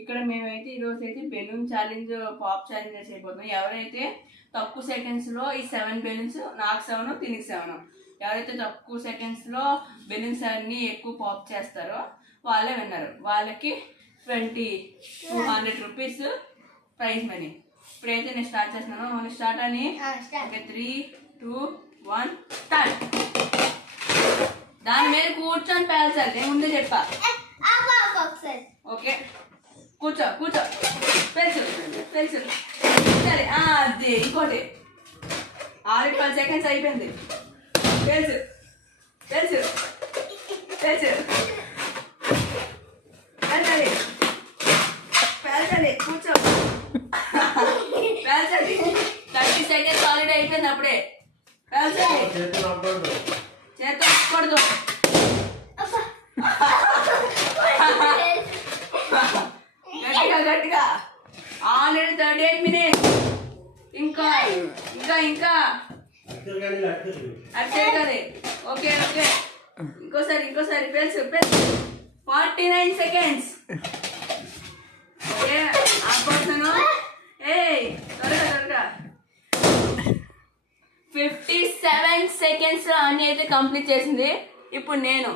ఇక్కడ మేమైతే ఈరోజు అయితే బెలూన్ ఛాలెంజ్ పాప్ ఛాలెంజ్ అయిపోతున్నాం. ఎవరైతే తక్కువ సెకండ్స్లో ఈ 7 బెలూన్స్, నాకు 7 తినికి 7, ఎవరైతే తక్కువ సెకండ్స్లో బెలూన్స్ అన్ని ఎక్కువ పాప్ చేస్తారో వాళ్ళే విన్నారు. వాళ్ళకి 200 రూపీస్ ప్రైజ్ మనీ. ఇప్పుడైతే నేను స్టార్ట్ చేస్తున్నాను. స్టార్ట్ అని ఓకే 3, 2, 1 స్టార్ట్. దాని మీద కూర్చొని పేల్చాలి. నేను ముందే చెప్పా. ఓకే కూర్చో కూర్చో పెన్సు సరే అది ఇంకోటి 6 సెకండ్స్ అయిపోయింది. పెన్సు పేల్చాలి కూర్చో పేల్చాలి. 30 సెకండ్స్ ఆల్రెడీ అయిపోయింది. అప్పుడే పేల్చాలి. చేత కొడదు. గట్టిగా ఆల్రెడీ 38 మినిట్స్. ఇంకా అట్టే కదా. ఓకే ఇంకోసారి పెన్స్ 49 సెకండ్స్. ఓకే ఆపొస్తాను. త్వరగా 57 సెకండ్స్ అన్ని అయితే కంప్లీట్ చేసింది. ఇప్పుడు నేను